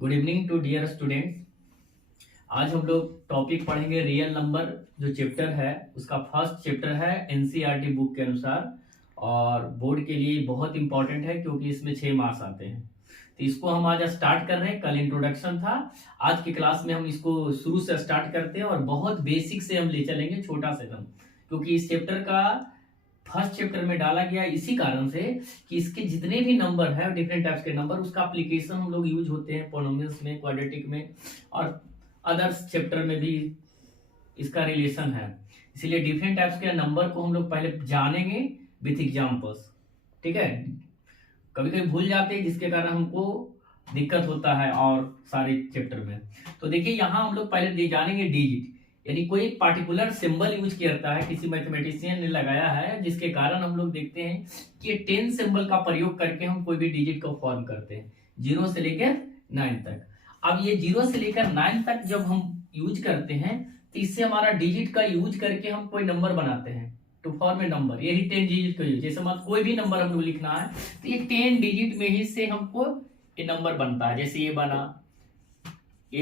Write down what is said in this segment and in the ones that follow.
Good evening to dear students. आज हम लोग टॉपिक पढ़ेंगे रियल नंबर। जो चैप्टर है उसका फर्स्ट चैप्टर है एनसीईआरटी बुक के अनुसार, और बोर्ड के लिए बहुत इंपॉर्टेंट है क्योंकि इसमें 6 मार्क्स आते हैं। तो इसको हम आज स्टार्ट कर रहे हैं। कल इंट्रोडक्शन था, आज की क्लास में हम इसको शुरू से स्टार्ट करते हैं और बहुत बेसिक से हम ले चलेंगे, छोटा से कम, क्योंकि इस चैप्टर का फर्स्ट चैप्टर में डाला गया इसी कारण से कि इसके जितने भी नंबर है, डिफरेंट टाइप्स के नंबर, उसका एप्लीकेशन हम लोग यूज होते हैं पोनोमियल्स में, क्वाड्रेटिक में और अदर्स चैप्टर में भी इसका रिलेशन है। इसीलिए डिफरेंट टाइप्स के नंबर को हम लोग पहले जानेंगे विथ एग्जांपल्स। ठीक है, कभी कभी भूल जाते हैं जिसके कारण हमको दिक्कत होता है और सारे चैप्टर में। तो देखिए यहाँ हम लोग पहले जानेंगे डिजिट, यानी कोई पार्टिकुलर सिंबल यूज करता है, किसी मैथमेटिशियन ने लगाया है, जिसके कारण हम लोग देखते हैं कि 10 सिंबल का प्रयोग करके हम कोई भी डिजिट को फॉर्म करते हैं 0 से लेकर 9 तक। अब ये 0 से लेकर 9 तक जब हम यूज करते हैं तो इससे हमारा डिजिट का यूज करके हम कोई नंबर बनाते हैं टू फॉर्म ए नंबर। यही 10 डिजिट का यूज, जैसे मतलब कोई भी नंबर हम लोग लिखना है तो ये 10 डिजिट में ही से हमको ये नंबर बनता है। जैसे ये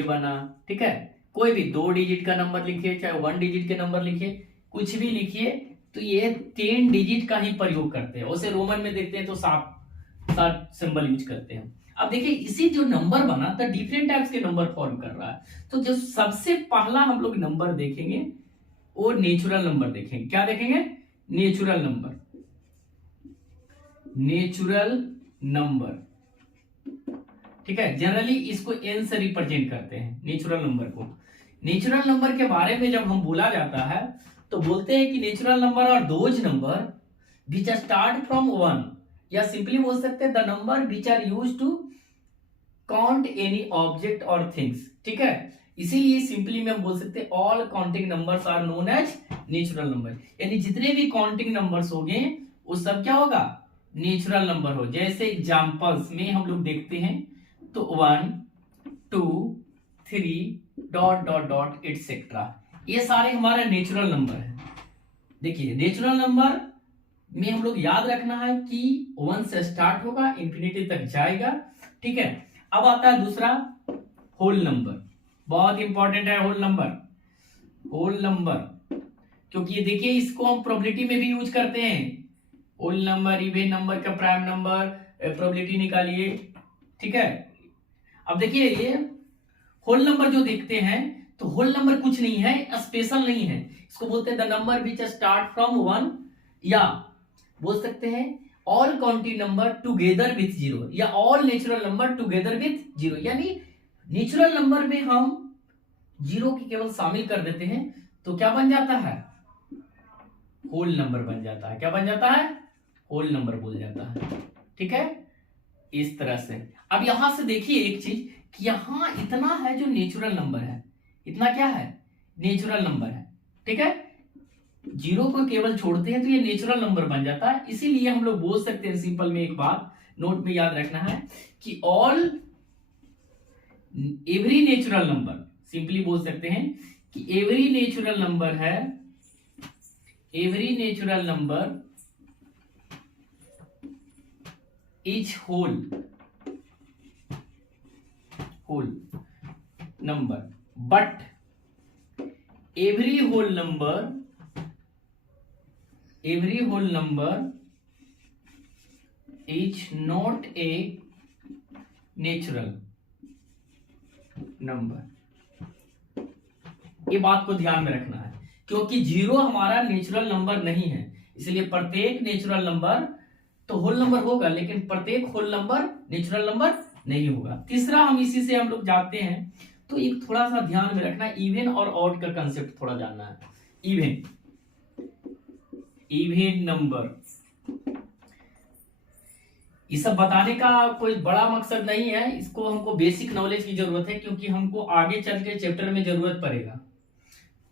बना, ठीक है, कोई भी 2 डिजिट का नंबर लिखिए, चाहे 1 डिजिट के नंबर लिखिए, कुछ भी लिखिए, तो ये 10 डिजिट का ही प्रयोग करते हैं। उसे रोमन में देखते हैं तो 7 सिंबल यूज करते हैं। अब देखिए इसी जो नंबर बना तो डिफरेंट टाइप्स के नंबर फॉर्म कर रहा है। तो जो सबसे पहला हम लोग नंबर देखेंगे वो नेचुरल नंबर देखेंगे। क्या देखेंगे? Natural number. ठीक है, जनरली इसको एन से रिप्रेजेंट करते हैं नेचुरल नंबर को। नेचुरल नंबर के बारे में जब हम बोला जाता है तो बोलते हैं कि natural number are those number which start from 1, या सिंपली बोल सकते हैं the number which are used to count any object और थिंग्स। ठीक है, इसीलिए सिंपली में हम बोल सकते हैं all counting numbers are known as natural number, यानी जितने भी काउंटिंग नंबर्स होंगे वो सब क्या होगा? नेचुरल नंबर हो। जैसे एग्जांपल्स में हम लोग देखते हैं तो 1 2 3 डॉट डॉट डॉट एटसेट्रा, ये सारे हमारे नेचुरल नंबर है। देखिए नेचुरल नंबर में हम लोग याद रखना है कि 1 से स्टार्ट होगा, इंफिनिटी तक जाएगा। ठीक है, अब आता है दूसरा होल नंबर। बहुत इंपॉर्टेंट है होल नंबर, क्योंकि ये देखिए इसको हम प्रोबेबिलिटी में भी यूज करते हैं। होल नंबर, इवन नंबर का प्राइम नंबर, प्रोबेबिलिटी निकालिए। ठीक है, अब देखिए ये होल नंबर जो देखते हैं तो होल नंबर कुछ नहीं है, स्पेशल नहीं है। इसको बोलते हैं the number which start from 1, या बोल सकते हैं all counting number together with 0, या all natural number together with 0। यानी नेचुरल नंबर में हम 0 की केवल शामिल कर देते हैं तो क्या बन जाता है? होल नंबर बन जाता है। क्या बन जाता है? होल नंबर बोल जाता है। ठीक है, इस तरह से। अब यहां से देखिए एक चीज कि यहां इतना है जो नेचुरल नंबर है, इतना क्या है? नेचुरल नंबर है। ठीक है, 0 को केवल छोड़ते हैं तो ये नेचुरल नंबर बन जाता है। इसीलिए हम लोग बोल सकते हैं सिंपल में, एक बात नोट में याद रखना है कि एवरी नेचुरल नंबर, सिंपली बोल सकते हैं कि every natural number is whole number, but every whole number is not a natural number। ये बात को ध्यान में रखना है, क्योंकि 0 हमारा नेचुरल नंबर नहीं है। इसलिए प्रत्येक नेचुरल नंबर तो होल नंबर होगा, लेकिन प्रत्येक होल नंबर नेचुरल नंबर नहीं होगा। तीसरा हम इसी से हम लोग जानते हैं, तो एक थोड़ा सा ध्यान में रखना, इवन और ऑड का कंसेप्ट थोड़ा जानना है। इवन नंबर, ये सब बताने का कोई बड़ा मकसद नहीं है, इसको हमको बेसिक नॉलेज की जरूरत है क्योंकि हमको आगे चल के चैप्टर में जरूरत पड़ेगा।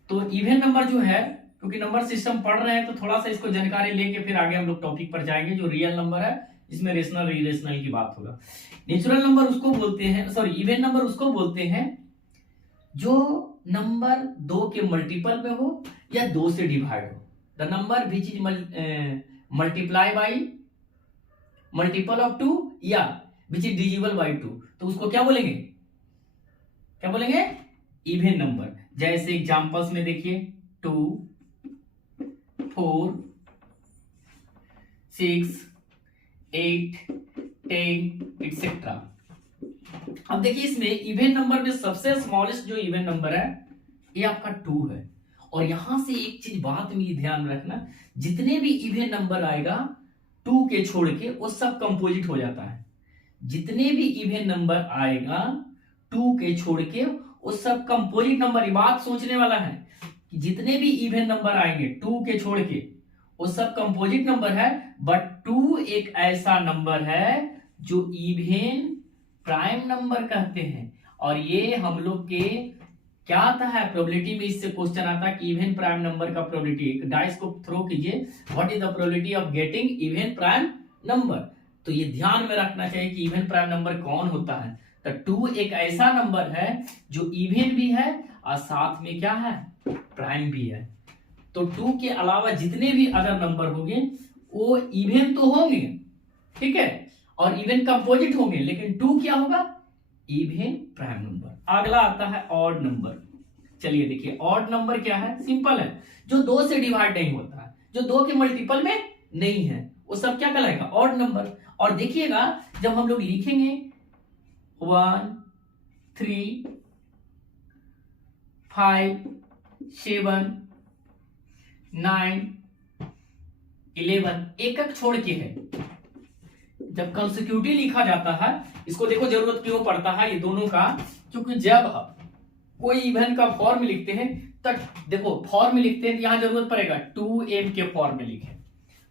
तो इवन नंबर जो है, क्योंकि नंबर सिस्टम पढ़ रहे हैं तो थोड़ा सा इसको जानकारी लेके फिर आगे हम लोग टॉपिक पर जाएंगे जो रियल नंबर है, इसमें रेशनल रिलेशनल की बात होगा। नेचुरल नंबर उसको बोलते हैं, सॉरी इवन नंबर उसको बोलते हैं जो नंबर 2 के मल्टीपल में हो या 2 से डिवाइड हो। The number which is multiply by multiple of 2 या विच इज डिविजिबल बाई 2, तो उसको क्या बोलेंगे? क्या बोलेंगे, इवन नंबर। जैसे एग्जांपल्स में देखिए 2, 4, 6, 8, 10 एक्सेट्रा। अब देखिए इसमें इवन नंबर में सबसे स्मॉलेस्ट जो इवन नंबर है ये आपका 2 है। और यहां से एक चीज बात में ध्यान में रखना, जितने भी इवन नंबर आएगा 2 के छोड़ के वो सब कंपोजिट हो जाता है। जितने भी इवन नंबर आएगा 2 के छोड़ के वो सब कंपोजिट नंबर। ये बात सोचने वाला है कि जितने भी इवन नंबर आएंगे 2 के छोड़ के वो सब कंपोजिट नंबर है। बट 2 एक ऐसा नंबर है जो इवन प्राइम नंबर कहते हैं। और ये हम लोग के क्या आता है, प्रोबेबिलिटी में इससे क्वेश्चन आता है कि इवन प्राइम नंबर का प्रोबेबिलिटी, एक डाइस को थ्रो कीजिए, what is the probability of getting even prime number. तो ये ध्यान में रखना चाहिए कि इवन प्राइम नंबर कौन होता है। तो 2 एक ऐसा नंबर है जो इवन भी है और साथ में क्या है, प्राइम भी है। तो 2 के अलावा जितने भी अदर नंबर होंगे वो इवन तो होंगे, ठीक है, और इवन कंपोजिट होंगे, लेकिन 2 क्या होगा, इवन प्राइम नंबर। अगला आता है ऑड नंबर। चलिए देखिए ऑड नंबर क्या है, सिंपल है, जो 2 से डिवाइड नहीं होता है, जो 2 के मल्टीपल में नहीं है, वो सब क्या कहलाएगा, ऑड नंबर। और देखिएगा जब हम लोग लिखेंगे 1, 3, 5, 7, 9, 11 एक एक छोड़ के है। जब कंसेक्यूटिव लिखा जाता है, इसको देखो जरूरत क्यों पड़ता है ये दोनों का, क्योंकि जब कोई इवन का फॉर्म में लिखते हैं तब देखो फॉर्म में लिखते हैं, यहां जरूरत पड़ेगा 2m के फॉर्म में लिखें।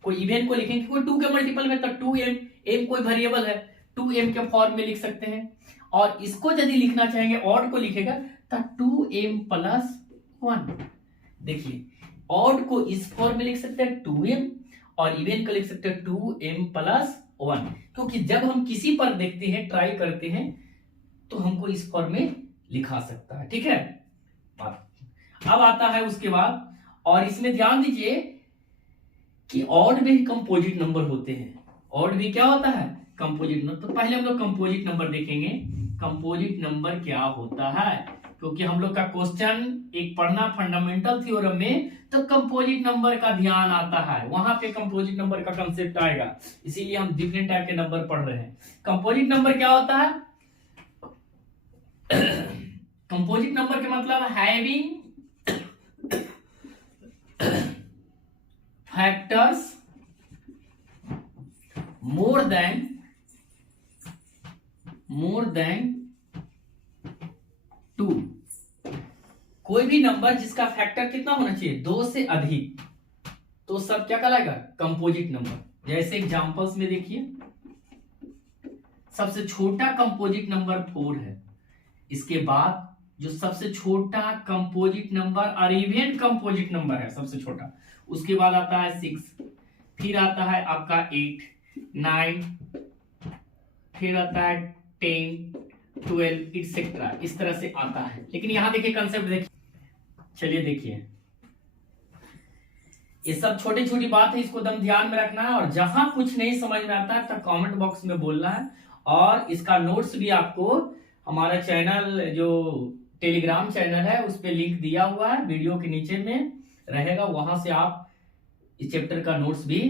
कोई इवन को लिखेंगे कोई 2 के मल्टीपल में, तब 2m, m कोई वेरिएबल है, 2m के फॉर्म में लिख सकते हैं। और इसको यदि लिखना चाहेंगे ऑड को लिखेगा तब 2m प्लस 1। देखिए ऑड को इस फॉर्म में लिख सकते हैं 2m, और इवन को लिख सकते हैं 2m प्लस 1, क्योंकि जब हम किसी पर देखते हैं, ट्राई करते हैं, तो हमको इस फॉर्म में लिखा सकता है, ठीक है। अब आता है उसके बाद, और इसमें ध्यान दीजिए कि ऑड भी कंपोजिट नंबर होते हैं। ऑड भी क्या होता है, कंपोजिट नंबर। तो पहले हम लोग कंपोजिट नंबर देखेंगे, कंपोजिट नंबर क्या होता है, क्योंकि हम लोग का क्वेश्चन एक पढ़ना फंडामेंटल थ्योरम में, तो कंपोजिट नंबर का ध्यान आता है, वहां पे कंपोजिट नंबर का कंसेप्ट आएगा, इसीलिए हम डिफरेंट टाइप के नंबर पढ़ रहे हैं। कंपोजिट नंबर क्या होता है, कंपोजिट नंबर के मतलब हैविंग फैक्टर्स मोर देन 2। कोई भी नंबर जिसका फैक्टर कितना होना चाहिए, 2 से अधिक, तो सब क्या कहलाएगा, कंपोजिट नंबर। जैसे एग्जांपल्स में देखिए, सबसे छोटा कंपोजिट नंबर 4 है, इसके बाद जो सबसे छोटा कंपोजिट नंबर और इवन कंपोजिट नंबर है सबसे छोटा, उसके बाद आता है 6, फिर आता है आपका 8, 9, फिर आता है 10, 12 एक्सेट्रा, इस तरह से आता है। लेकिन यहां देखिए कंसेप्ट देखिए, चलिए देखिए, ये सब छोटी छोटी बात है, इसको दम ध्यान में रखना है। और जहां कुछ नहीं समझ में आता है तो कमेंट बॉक्स में बोलना है। और इसका नोट्स भी आपको हमारा चैनल, जो टेलीग्राम चैनल है, उस पर लिंक दिया हुआ है, वीडियो के नीचे में रहेगा, वहां से आप इस चैप्टर का नोट्स भी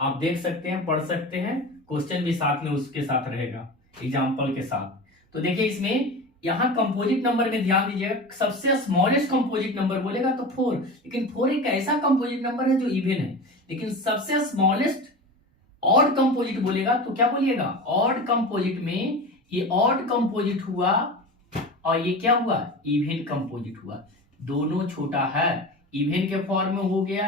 आप देख सकते हैं, पढ़ सकते हैं, क्वेश्चन भी साथ में उसके साथ रहेगा एग्जाम्पल के साथ। तो देखिए इसमें यहाँ कंपोजिट नंबर में ध्यान दीजिएगा, सबसे स्मॉलेस्ट कंपोजिट नंबर बोलेगा तो 4, लेकिन 4 एक ऐसा कंपोजिट नंबर है जो इवन है। लेकिन सबसे स्मॉलेस्ट ऑड कंपोजिट बोलेगा तो क्या बोलिएगा, ऑड कंपोजिट में ये ऑड कंपोजिट हुआ और ये क्या हुआ, इवन कंपोजिट हुआ, दोनों छोटा है। इवन के फॉर्म में हो गया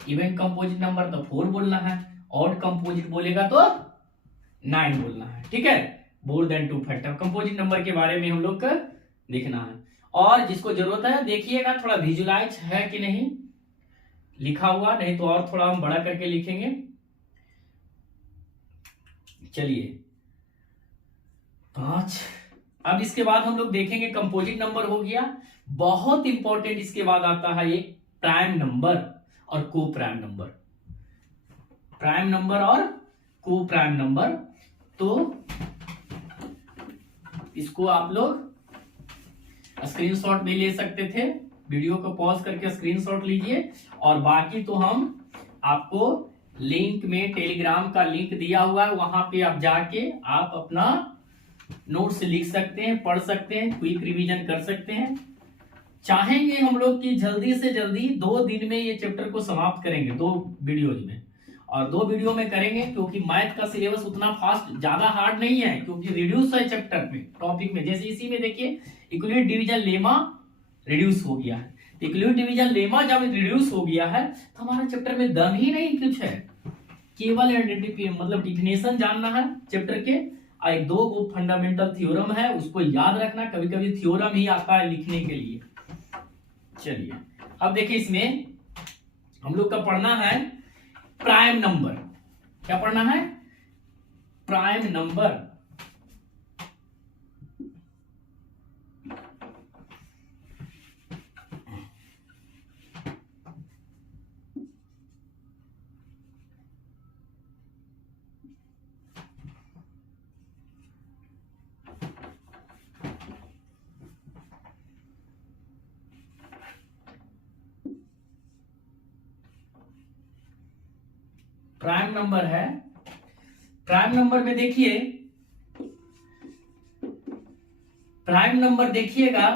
इवन कंपोजिट नंबर तो 4 बोलना है, ऑड कंपोजिट बोलेगा तो 9 बोलना है, ठीक है। More than 2 factor composite number के बारे में हम लोग का देखना है। और जिसको जरूरत है देखिएगा थोड़ा विजुलाइज है कि नहीं लिखा हुआ, नहीं तो और थोड़ा हम बड़ा करके लिखेंगे। चलिए 5। अब इसके बाद हम लोग देखेंगे कंपोजिट नंबर हो गया, बहुत इंपॉर्टेंट इसके बाद आता है एक प्राइम नंबर और को प्राइम नंबर। प्राइम नंबर और को प्राइम नंबर, तो इसको आप लोग स्क्रीनशॉट भी ले सकते थे, वीडियो को पॉज करके स्क्रीनशॉट लीजिए, और बाकी तो हम आपको लिंक में टेलीग्राम का लिंक दिया हुआ है, वहां पे आप जाके आप अपना नोट्स लिख सकते हैं, पढ़ सकते हैं, क्विक रिवीजन कर सकते हैं। चाहेंगे हम लोग कि जल्दी से जल्दी 2 दिन में ये चैप्टर को समाप्त करेंगे, 2 वीडियो में, और 2 वीडियो में करेंगे, क्योंकि मैथ का सिलेबस उतना फास्ट ज्यादा हार्ड नहीं है, क्योंकि रिड्यूस है चैप्टर में, टॉपिक में। जैसे इसी में देखिए इक्विलिब्रियम डिवीजन लेमा रिड्यूस हो गया है, इक्विलिब्रियम डिवीजन लेमा जब रिड्यूस हो गया है तो हमारा चैप्टर में दम ही नहीं कुछ है, केवल मतलब डिफिनेशन जानना है चैप्टर के, और 2 फंडामेंटल थ्योरम है, उसको याद रखना। कभी कभी थ्योरम ही आता है लिखने के लिए। चलिए अब देखिए, इसमें हम लोग का पढ़ना है प्राइम नंबर। क्या पढ़ना है? Prime number. प्राइम नंबर है। प्राइम नंबर में देखिए, प्राइम नंबर देखिएगा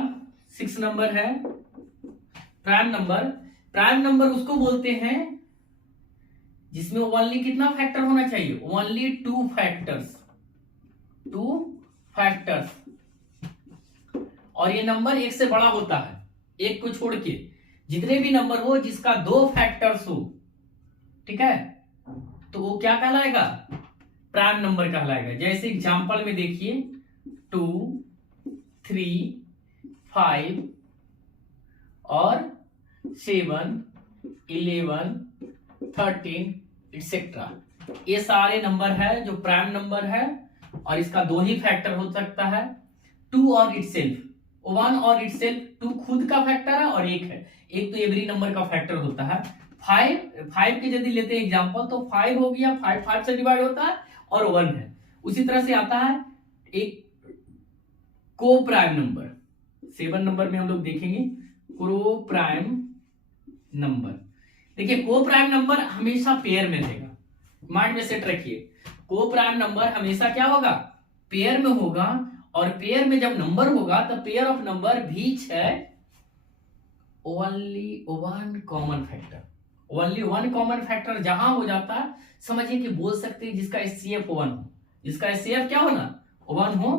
6 नंबर है प्राइम नंबर। प्राइम नंबर उसको बोलते हैं जिसमें ओनली कितना फैक्टर होना चाहिए? Only 2 factors, 2 factors. और ये नंबर 1 से बड़ा होता है, 1 को छोड़ के जितने भी नंबर हो जिसका 2 फैक्टर्स हो, ठीक है, तो वो क्या कहलाएगा? प्राइम नंबर कहलाएगा। जैसे एग्जांपल में देखिए 2, 3, 5 और 7, 11, 13 एक्सेट्रा। ये सारे नंबर है जो प्राइम नंबर है, और इसका 2 ही फैक्टर हो सकता है, 2 और इटसेल्फ, 1 और इटसेल्फ। 2 खुद का फैक्टर है और 1 है, 1 तो एवरी नंबर का फैक्टर होता है। 5 की यदि लेते हैं एग्जांपल, तो 5 हो गया, 5 से डिवाइड होता है, और 1 है। उसी तरह से आता है एक को प्राइम नंबर। 7 नंबर में हम लोग देखेंगे को प्राइम नंबर। देखिए को प्राइम नंबर हमेशा पेयर में रहेगा, माइंड में सेट रखिए। को प्राइम नंबर हमेशा क्या होगा? पेयर में होगा, और पेयर में जब नंबर होगा तो पेयर ऑफ नंबर बीच है only 1 common factor. Only 1 common factor जहां हो जाता है, समझिए कि बोल सकते हैं जिसका एचसीएफ 1 हो, जिसका एचसीएफ क्या होना? 1 हो,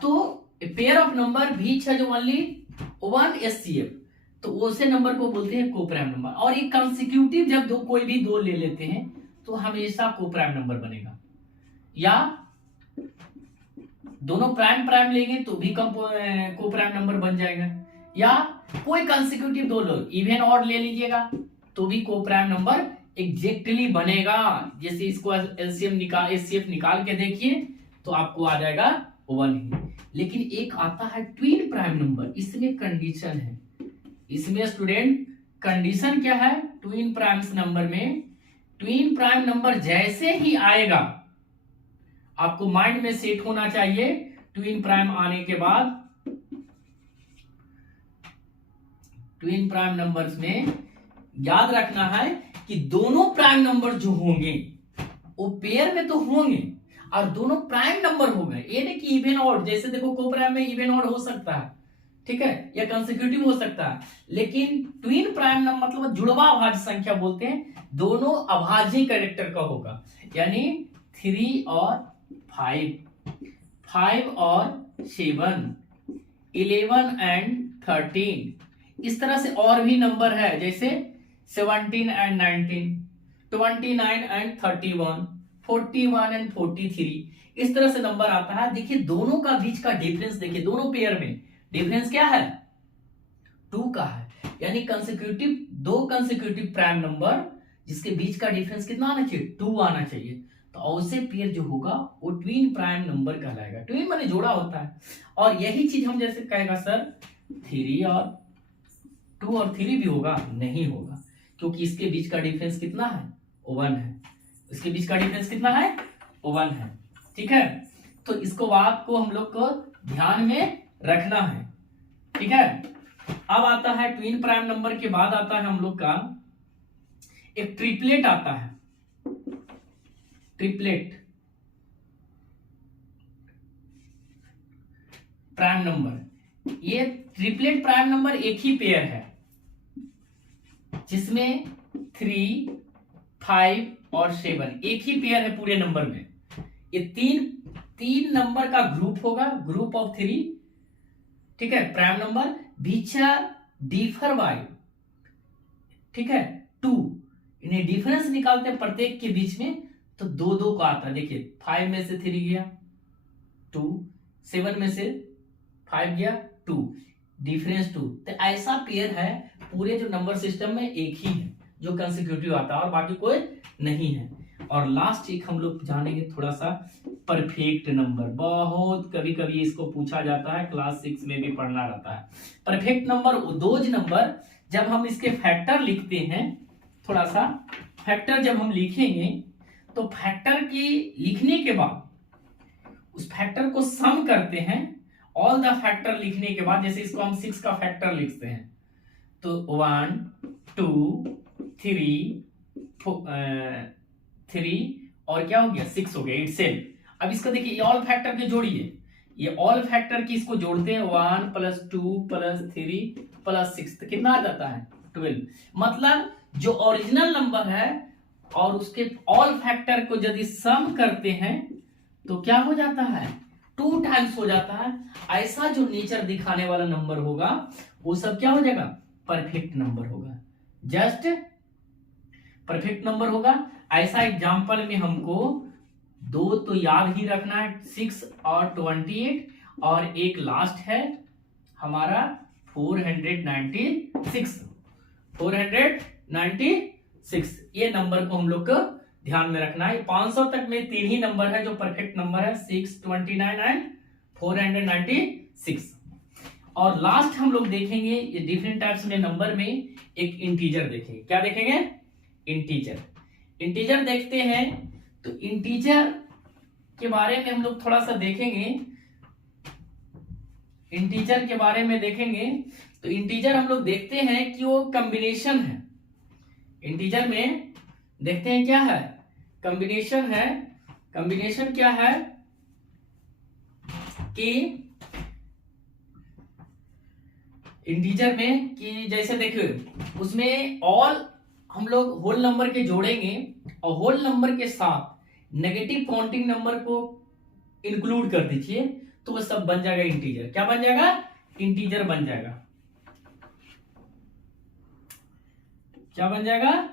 तो पेयर ऑफ नंबर बीच है जो ओनली 1 एचसीएफ, तो उसे नंबर को बोलते हैं को प्राइम नंबर। और ये कंसेक्यूटिव जब कोई भी 2 ले लेते हैं तो हमेशा को प्राइम नंबर बनेगा, या दोनों प्राइम प्राइम लेंगे तो भी को प्राइम नंबर बन जाएगा, या कोई कंसेक्यूटिव 2 लो, इवन ऑड ले लीजिएगा तो भी को प्राइम नंबर एग्जैक्टली बनेगा। जैसे इसको एचसीएफ निकाल के देखिए तो आपको आ जाएगा 1 ही। लेकिन एक आता है ट्विन प्राइम नंबर, इसमें कंडीशन है। इसमें स्टूडेंट कंडीशन क्या है? ट्विन प्राइम नंबर में, ट्विन प्राइम नंबर जैसे ही आएगा आपको माइंड में सेट होना चाहिए, ट्विन प्राइम आने के बाद ट्विन प्राइम नंबर्स में याद रखना है कि दोनों प्राइम नंबर जो होंगे वो पेयर में तो होंगे, और दोनों प्राइम नंबर हो गए। ये नहीं कि इवन ऑड, जैसे देखो को प्राइम में इवन ऑड हो सकता है, ठीक है, या कंसेक्यूटिव हो सकता है, लेकिन ट्विन प्राइम नंबर मतलब जुड़वा अभाज्य संख्या बोलते हैं, दोनों अभाज्य कैरेक्टर का होगा, यानी 3 और 5 और 7, 11 एंड 13। इस तरह से और भी नंबर है, जैसे 17 एंड 19, 29 एंड 31, 41 एंड 43। इस तरह से नंबर आता है। देखिए दोनों का बीच का डिफरेंस देखिए, दोनों पेयर में डिफरेंस क्या है? 2 का है, यानी कंसेक्यूटिव 2 कंसेक्यूटिव प्राइम नंबर जिसके बीच का डिफरेंस कितना आना चाहिए? 2 आना चाहिए। तो ऐसे पेयर जो होगा वो ट्विन प्राइम नंबर कहलाएगा। ट्विन माने जोड़ा होता है। और यही चीज हम जैसे कहेगा सर 3 और 2 और 3 भी होगा, नहीं होगा, क्योंकि इसके बीच का डिफरेंस कितना है? 1 है। इसके बीच का डिफरेंस कितना है? 1 है, ठीक है। तो इसको बात को हम लोग को ध्यान में रखना है, ठीक है। ठीक है। अब आता है ट्विन प्राइम नंबर के बाद आता है हम लोग का एक ट्रिपलेट आता है, ट्रिपलेट प्राइम नंबर। ये ट्रिपलेट प्राइम नंबर एक ही पेयर है जिसमें 3, 5 और 7 एक ही पेयर है पूरे नंबर में। ये तीन नंबर का ग्रुप होगा, ग्रुप ऑफ 3, ठीक है, prime number which are differ by, ठीक है, 2। इन्हें डिफरेंस निकालते हैं प्रत्येक के बीच में, तो 2 का आता है। देखिए 5 में से 3 गया 2, 7 में से 5 गया 2, डिफरेंस 2। तो ऐसा पेयर है पूरे जो नंबर सिस्टम में एक ही है जो कंसेक्यूटिव आता है और बाकी कोई नहीं है। और लास्ट एक हम लोग जानेंगे थोड़ा सा परफेक्ट नंबर। बहुत कभी कभी इसको पूछा जाता है, क्लास 6 में भी पढ़ना रहता है। परफेक्ट नंबर दोज नंबर, जब हम इसके फैक्टर लिखते हैं, थोड़ा सा फैक्टर जब हम लिखेंगे तो फैक्टर की लिखने के बाद उस फैक्टर को सम करते हैं। ऑल द फैक्टर लिखने के बाद, जैसे इसको हम 6 का फैक्टर लिखते हैं तो 1, 2, 3 और क्या हो गया 6 हो गया, इट सेल्फ। अब इसका देखिए ऑल फैक्टर के जोड़िए, ये ऑल फैक्टर की इसको जोड़ते हैं 1 + 2 + 3 + 6, तो कितना आ जाता है 12। मतलब जो ओरिजिनल नंबर है और उसके ऑल फैक्टर को यदि सम करते हैं तो क्या हो जाता है 2 टाइम्स हो जाता है। ऐसा जो नेचर दिखाने वाला नंबर होगा वो सब क्या हो जाएगा परफेक्ट नंबर होगा, जस्ट परफेक्ट नंबर होगा। ऐसा एग्जांपल में हमको 2 तो याद ही रखना है, 6 और 28, और एक लास्ट है हमारा 496। 496 ये नंबर को हम लोग को ध्यान में रखना है। 500 तक में 3 ही नंबर है जो परफेक्ट नंबर है, 6, 29 एंड 496। और लास्ट हम लोग देखेंगे ये डिफरेंट टाइप्स में नंबर में एक इंटीजर देखेंगे। क्या देखेंगे इंटीजर। इंटीजर देखते हैं तो इंटीजर के बारे में हम लोग थोड़ा सा देखेंगे। इंटीजर के बारे में देखेंगे तो इंटीजर हम लोग देखते हैं कि वो कॉम्बिनेशन है। इंटीजर में देखते हैं क्या है कॉम्बिनेशन है। कॉम्बिनेशन क्या है कि इंटीजर में कि जैसे देखिए उसमें ऑल हम लोग होल नंबर के जोड़ेंगे और होल नंबर के साथ नेगेटिव काउंटिंग नंबर को इंक्लूड कर दीजिए तो वो सब बन जाएगा इंटीजर। क्या बन जाएगा इंटीजर बन जाएगा। क्या बन जाएगा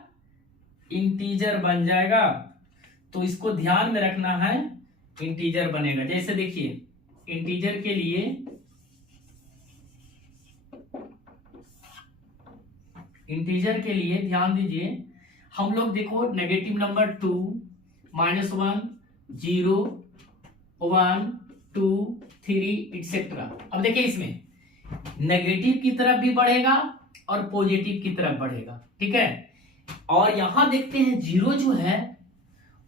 इंटीजर बन जाएगा। तो इसको ध्यान में रखना है, इंटीजर बनेगा। जैसे देखिए इंटीजर के लिए ध्यान दीजिए, हम लोग देखो नेगेटिव नंबर 2, -1, 0, 1, 2, 3 एटसेट्रा। अब देखिए इसमें नेगेटिव की तरफ भी बढ़ेगा और पॉजिटिव की तरफ बढ़ेगा, ठीक है। और यहां देखते हैं 0 जो है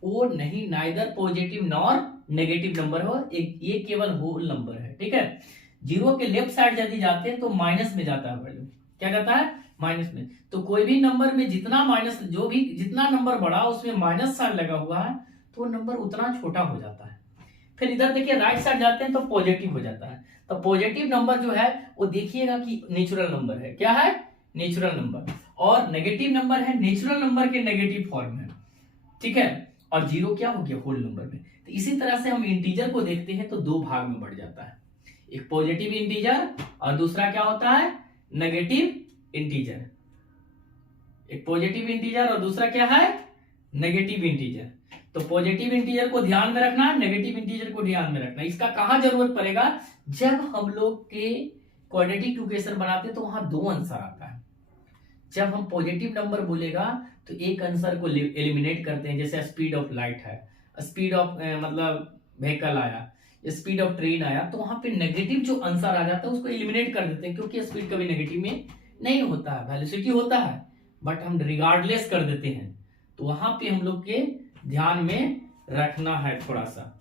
वो नहीं, neither positive nor negative number हो, ये केवल होल नंबर है, ठीक है। 0 के लेफ्ट साइड यदि जाते हैं तो माइनस में जाता है वैल्यू। क्या जाता है माइनस में। तो कोई भी नंबर में जितना माइनस, जो भी जितना नंबर बढ़ा उसमें माइनस साइन लगा हुआ है तो वो नंबर उतना छोटा हो जाता है। फिर इधर देखिए राइट साइड जाते हैं तो पॉजिटिव हो जाता है। तो पॉजिटिव नंबर जो है वो देखिएगा कि नेचुरल नंबर है। क्या है नेचुरल नंबर। और नेगेटिव नंबर है नेचुरल नंबर के नेगेटिव फॉर्म में, ठीक है। और 0 क्या हो गया होल नंबर में। तो इसी तरह से हम इंटीजर को देखते हैं तो 2 भाग में बढ़ जाता है, एक पॉजिटिव इंटीजर और दूसरा क्या होता है नेगेटिव इंटीजर। एक पॉजिटिव इंटीजर और दूसरा क्या है नेगेटिव इंटीजर। तो पॉजिटिव इंटीजर को ध्यान में रखना, नेगेटिव इंटीजर को ध्यान में रखना। इसका कहां जरूरत पड़ेगा, जब हम लोग के क्वाड्रेटिक इक्वेशन बनाते हैं तो वहां 2 आंसर आता है। जब हम पॉजिटिव नंबर बोलेगा तो एक आंसर को एलिमिनेट करते हैं, जैसे स्पीड ऑफ लाइट है, स्पीड ऑफ मतलब व्हीकल आया, स्पीड ऑफ ट्रेन आया, तो वहां पे नेगेटिव जो आंसर आ जाता है उसको एलिमिनेट कर देते हैं, क्योंकि स्पीड कभी नेगेटिव में नहीं होता है, वेलोसिटी होता है, बट हम रिगार्डलेस कर देते हैं। तो वहां पे हम लोग के ध्यान में रखना है थोड़ा सा।